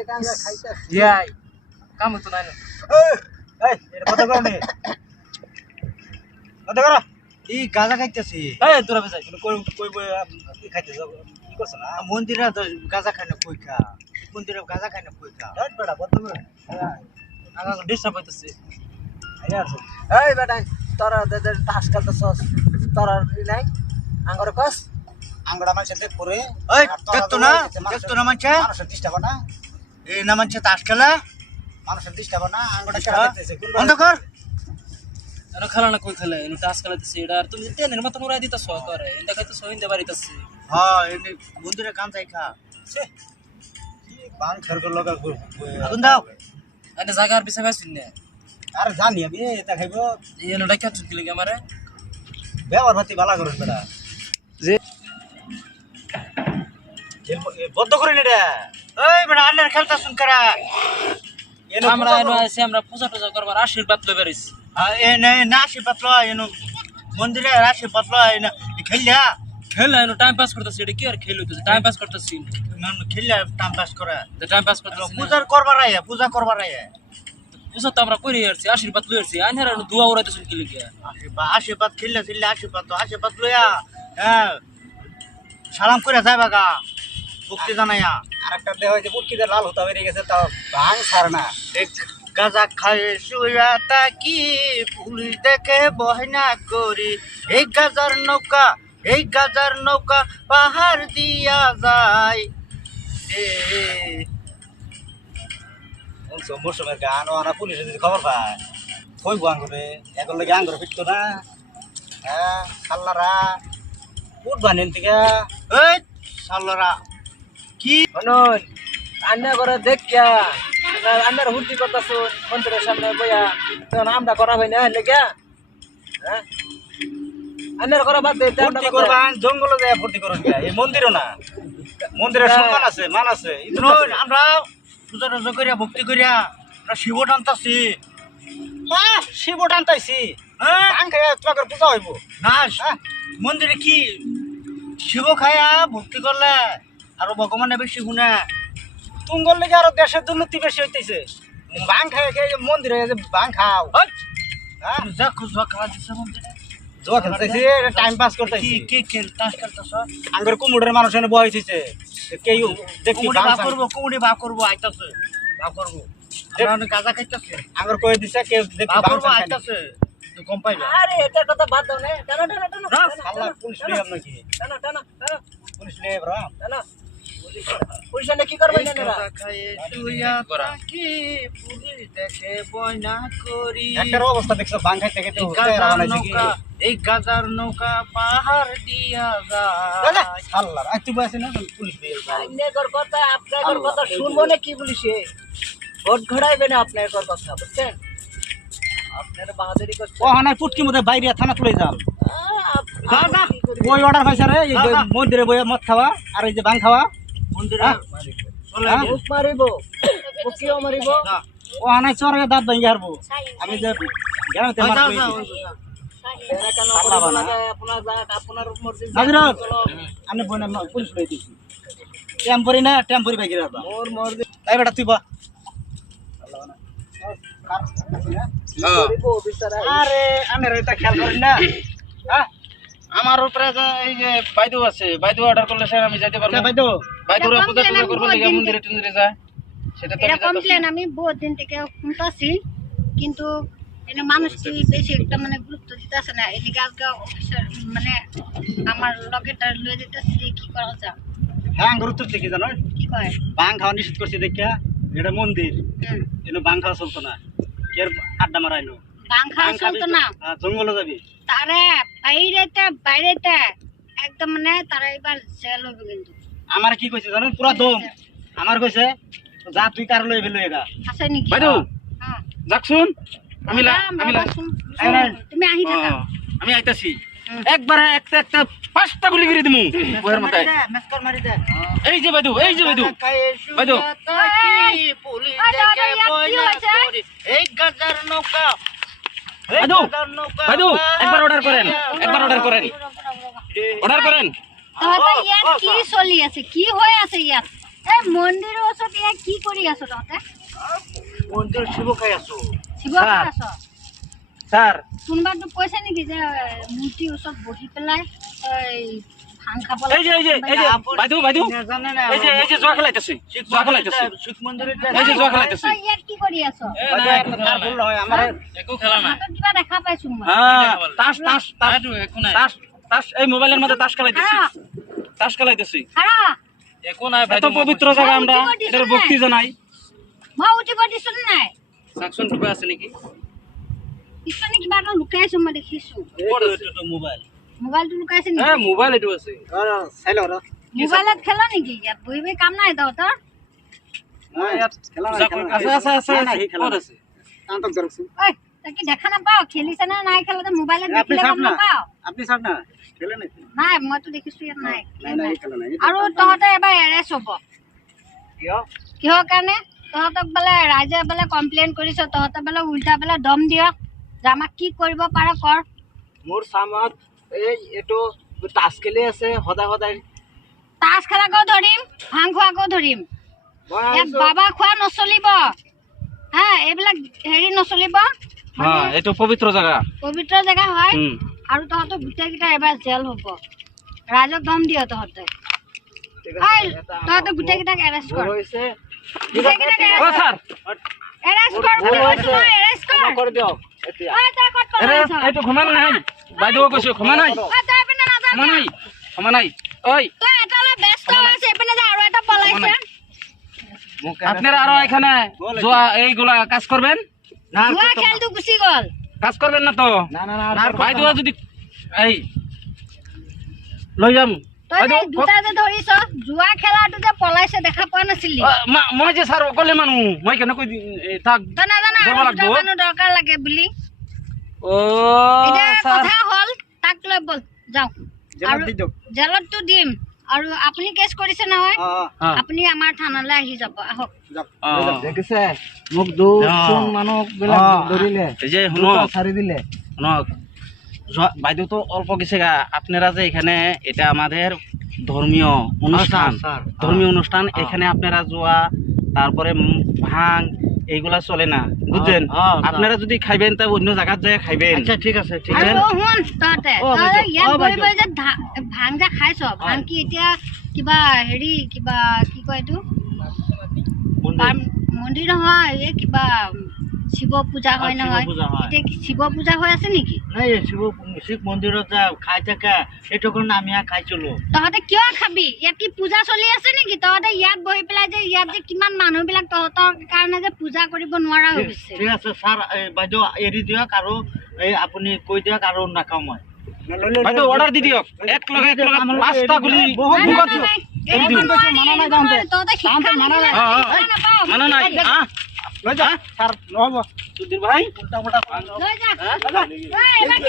যে গাঁজা খাইতাছি ইয়াই কাম হতো না এই এটা কত করে নে কত করে এই গাঁজা খাইতাছি এই তোরা বেজাই কই কই কি খাইতেছ কি করছ না মন্দিরে তো গাঁজা খায় না কই খা মন্দিরে গাঁজা খায় না কই খা হট বেটা কত করে আগা ডিস্টার্ব হইতাছে এই বেটা তোরা দেদের টাস খেলতেছস তোরা নাই আঙ্গর কস আঙ্গড়া মাছ দেখ পরে এই দেখতো না মানছে মানুষের ডিস্টার্ব না এই না মানছে তাস খেলা মানুষের ডিস্টার্ব না আঙ্গড়া খেলা দেখতেছে বন্ধ কর এনো খেলা না কই খেলে এনো টাস্ক খেলাইতেছে এটা আর তুমি টেনের মত মুরাই দিতা সহ করে এটা খাইতে সহিন দে বাড়িতেছে হ্যাঁ এনে মন্দিরে গান যাই খা সে কি বাং খরগর লগা আগুন দাও এনে জায়গার পিছে পাইছিন না আর জানি আমি এটা খাইবো এনো ডাকা চুকি লাগে আমারে ব্যবহার পাতি ভালো করুন বেটা যে বদ্ধ করে নি রে এই বেটা আন্নার খেলতা শুন করা আমরা এনো আইছি আমরা পূজা টুজা করবার আশীর্বাদ লই বেরিস এনে নাশি পাতলা এনো মন্দিরে রাশি পাতলা এনে খেললা খেলা এনো টাইম পাস করতেছি এটা কি আর খেল হইতেছে টাইম পাস করতেছি খেললা টাইম পাস করে টাইম পাস করতেছি পূজা করবার আইয়া পূজা তো আমরা করি আসছি আশীর্বাদ লই আসছি আইনার এনো দোয়া উড়াইতেছেন কি লাগে আশীর্বাদ খেললে আশীর্বাদ লইয়া হ্যাঁ সালাম করে যাইবা গা ভক্তি জানাইয়া আর একটা দেহ যে বুটকিতে লাল হতা বেরিয়ে গেছে তাও ভাঙ ছাড় না এক গাজা খায় শুয়া তাকি পুলিশ দেখে বহনা করি এই গাজার নৌকা পাহাড় দিয়া যায় মৌসুমের গান আনা পুলিশে যদি খবর পায় কইব আঙ্গুরে এখন লাগে আঙ্গুর ফিরতো না হ্যাঁ খাল্লারা উঠবা নেন থেকে এই সালরা কি শুনুন আন্না করে দেখিয়া আন্নার হুর্তি করতেছ মন্দিরের সামনে বইয়া তখন আমরা করা হয় না লেগা হ্যাঁ আন্নার করা বাদ দিয়ে ফুর্তি করবা জঙ্গলে যায় ফুর্তি করুন এই মন্দিরও না মন্দিরের সম্মান আছে মান আছে আমরা পূজা টুজা করিয়া ভক্তি করিয়া আমরা শিব টানতাছি হ্যাঁ শিব টানতাইছি হ্যাঁ তোমাকে পূজা হইব না মন্দিরে কি শিব খায়া ভক্তি করলে আরো ভগবানে বেশি গুণা তুঙ্গল লেগে আরো দেশের দুর্নীতি বেশি হইতেছে বাং খায় খেয়ে মন্দিরে যে বাং খাও হ্যাঁ যা খুঁজবা খাওয়া দিচ্ছে মন্দিরে জোয়া খেলতেছি টাইম পাস করতেছি কি টাস খেলতেছ আঙ্গুর কুমুরের মানুষ এনে বহাইছে কেউ দেখি কুমুড়ি ভাগ করবো আইতাছে ভাগ করবো আমরা অনেক গাঁজা খাইতাছে আঙ্গুর কয়ে দিছে কেউ দেখি ভাগ করবো আইতাছে তো কম পাইবে আরে এটা কথা বাদ দাও না টানো আল্লাহ পুলিশ লিয়ে আমরা কি টানো পুলিশ লিয়ে ব্রা টানো পুলিশ এনে কি করবে না গাঁজা খায়ে শুয়া থাকি পুলিশ দেখে বয়না করি একটা অবস্থা দেখছো বাং খাইতে খেতে এই গাজার নৌকা পাহাড় দিয়া যায় আল্লাহ আর তুই বসে না পুলিশ লিয়ে আপনার কথা আপনার কথা শুনবো না কি পুলিশে ভোট ঘোড়াইবে না আপনার কথা বুঝছেন আপনার বাহাদুরি করছে ও হানার পুটকি মধ্যে বাইরে থানা তুলে যাম দাদা ওই অর্ডার হইছে রে এই যে মন্দিরে বইয়া মদ খাওয়া আর এই যে বাং খাওয়া মন্দিরে মুখ মারিব মুখিও মারিব ও হানাই চরে দাঁত ভেঙে হারবো আমি যে গ্রামেতে মার আপনার মর্জি নাজিরত আমি বইনা পুলিশ লই দিছি টেম্পোরি না টেম্পোরি বাইকে রাখবা মোর মর্জি এই বেটা তুই বা আরে আনের এটা খেয়াল করেন না হ্যাঁ আমার উপরে এই যে বাইদু আছে বাইদু অর্ডার করলে স্যার আমি যাইতে পারবো ভাই তো বাইদুরা পূজা টুজা করবে লাগা মন্দিরে টন্দিরে যায় সেটা তো এটা কমপ্লেন আমি বহুত দিন থেকে শুনতাছি কিন্তু এনে মানুষ কি বেশি একটা মানে গুরুত্ব দিতেছে না এদিকে আজকে অফিসার মানে আমার লগেটা লয়ে দিতেছে যে কি করা যায় হ্যাঁ গুরুত্ব কি জানো কি কয় বাং খাওয়া নিষেধ করছে দেখিয়া এটা মন্দির এনে বাং খাওয়া চলতো না কের আড্ডা মারাইলো বাং খাওয়া চলতো না জঙ্গলে যাবি তারে বাইরেতে একদম মানে তারা এবার জেল হবে কিন্তু আমার কি কইছে জানেন পুরা দম আমার কইছে যা তুই কার লই ফেলো এটা আছে নাকি বাইদু হ্যাঁ যাকছুন আমি তুমি আহি থাকা আমি আইতাছি একবারে একটা পাঁচটা গুলি করে দিমু ওর মতে মেসকর মারি দে এই যে বাইদু বাইদু পুলিশ দেখে বয়না করি এই গাজার নৌকা বাইদু একবার অর্ডার করেন তাহলে ইয়াত কি চলি আছে কি হয়ে আছে ইয়াত এই মন্দিৰৰ ওচৰত এয়া কি কৰি আছ তহঁতে? মন্দিৰ শিৱ খাই আছো। শিৱ খাই আছ? স্যার কোনোবা তোক কৈছে নেকি যে মূৰ্তিৰ ওচৰত বহি পেলাই এই ভাং খাব এই যে বাইদেউ নাজানে না এই যে জোয়া খেলাইতেছে শিৱ মন্দিৰত এই যে জোয়া খেলাইতেছে তই ইয়াত কি কৰি আছ? তাৰ ভুল নহয় আমাৰ একো খেলা নাই হাতত কিবা দেখা পাইছো মই। হ্যাঁ তাস এই মোবাইলের মধ্যে তাস খেলাইতেছি খাৰা একো নাই ভাই তো পবিত্র জায়গা আমরা এটার ভক্তি জানাই মই উঠিব দিছো নে নাই? সাকশন কিবা আছে নাকি পিছনে কিবা এটা লুকাইছো মই দেখিছো। মোবাইল মোবাইলটো লুকাইছে নেকি? হ্যাঁ মোবাইল এটো আছে চাইলো র মোবাইলত খেলা নেকি? ইয়াত বহি বহি কাম নাই তহঁতৰ? আছে ক'ত আছে কান্তক ধরছি ঐ তই কি দেখা নাপাও খেলিছে নে নাই খেলাতে মোবাইলত দেখিলে গম নাপাও? আপনি চাক না খেলে নাই নাই মইতো দেখিছো ইয়াত নাই। নাই খেলা নাই আৰু তহঁতে এবাৰ এৰেষ্ট হ'ব। কিয় কিহৰ কাৰণে? তহঁতক বোলে ৰাইজে বোলে কমপ্লেইন কৰিছ, তহঁতে বোলে উল্টা বোলে দম দিয় যে আমাক কি কৰিব পাৰ কৰ। মোর সামত এই এটো তাস খেলে আছে সদায় সদায় তাচ খেলাকো ধৰিম, ভাং খোৱাকো ধৰিম। ইয়াত বাবা খোৱা নচলিব, হা এইবিলাক হেৰি নচলিব। হ্যাঁ এটো পবিত্র জায়গা পবিত্ৰ জেগা হয়। আৰু তহঁতৰ গোটেইকেইটা এবাৰ জেল হ'ব। ৰাইজক দম দিয় তহঁতে। তহঁতে গোটেইকেইটাক এৰেষ্ট কৰ। হইছে গোটেইকেইটাক ও স্যার এৰেষ্ট কৰ বুলি কৈছো মই, এৰেষ্ট কৰ। করে দিও এতিয়া ঐ তই ক'ত আরে পলাইছ? এটো ক্ষমা নাই বাইদেউ কৈছো ক্ষমা নাই ঐ তই এইপিনে নাযাবি। ক্ষমা নাই ওই তই এটালৈ ব্যস্ত হৈছে, এইপিনে যে আৰু এটা পলাইছে। আপনারা আরো এখানে জোয়া এইগুলা কাজ করবেন জুৱা খেলটো গুচি গ'ল। কাজ করবেন না তো না না না বাইদেউ যদি এই লৈ যাম তই যে দুটা যে ধৰিছ, জুৱা খেলাটো যে পলাইছে দেখা পোৱা নাছিলি? মই যে স্যার অকলে মানুহ মই কেনে কৈ তাক তই নাজানা যাব আৰু লাগব। দুটা মানুহ দৰকাৰ লাগে বুলি? ও এতিয়া স্যার কথা হ'ল, তাক লৈ ব'ল যাওঁ। জেলত দি দিও জেলতটো দিম। আৰু আপুনি কেছ কৰিছে নহয়, হ্যাঁ আপুনি আমাৰ থানালৈ আহি যাব। আহক। দেখিছে মোক দুজন মানুহ বিলাক ধরিলে এই যে শুনক ছাড়ি দিলে শুনক বাইদেউ তো অল্প গেছে গা আপনারা যে এখানে এটা আমাদের ধর্মীয় অনুষ্ঠান স্যার। ধর্মীয় অনুষ্ঠান এখানে আপনারা জোয়া তারপরে ভাং এইগুলা চলে না বুঝছেন হ্যাঁ, স্যার। আপনারা যদি খাইবেন তা অন্য জায়গাত যায় খাইবেন আচ্ছা ঠিক আছে ঠিক আৰু আছে শুন তহঁতে, অ, তই বাইদেউ, ইয়াত অ, বহি বাইদেউ। বহি যে ভাং যে খাইছ, ভাং কি এতিয়া কিবা হেৰি কিবা কি কয় এইটো মন্দিৰ নহয়, এই কিবা শিৱ পূজা হয় শিৱ নহয়। পূজা হয়। এতিয়া কি শিৱ পূজা হৈ আছে নেকি? নাই শিৱ মন্দিৰত যে খাই থাকে সেইটো কাৰণে আমি খাইছিলো। তহঁতে কিয় খাবি? ইয়াত কি পূজা চলি আছে নেকি? তহঁতে ইয়াত বহি পেলাই যে ইয়াত যে কিমান মানুহবিলাক তহঁতৰ কাৰণে যে পূজা কৰিব নোৱাৰা হৈ গৈছে। ঠিক আছে ছাৰ বাইদেউ এৰি দিয়ক আৰু এই আপুনি কৈ দিয়ক আৰু নাখাওঁ মই। বাইদেউ অর্ডার দি দিয়ক এক লগে 5টা গুলি নাই, মুখত নাই, নাই, এৰি এৰিব দিম। নোৱাৰি, এৰিব নোৱাৰি। তহঁতে শিক্ষা নিদিলে শিক্ষা নাপাৱ। মানা নাই লই যা স্যার নহব সুধীর ভাই লৈ যা। ঐ, এবাৰ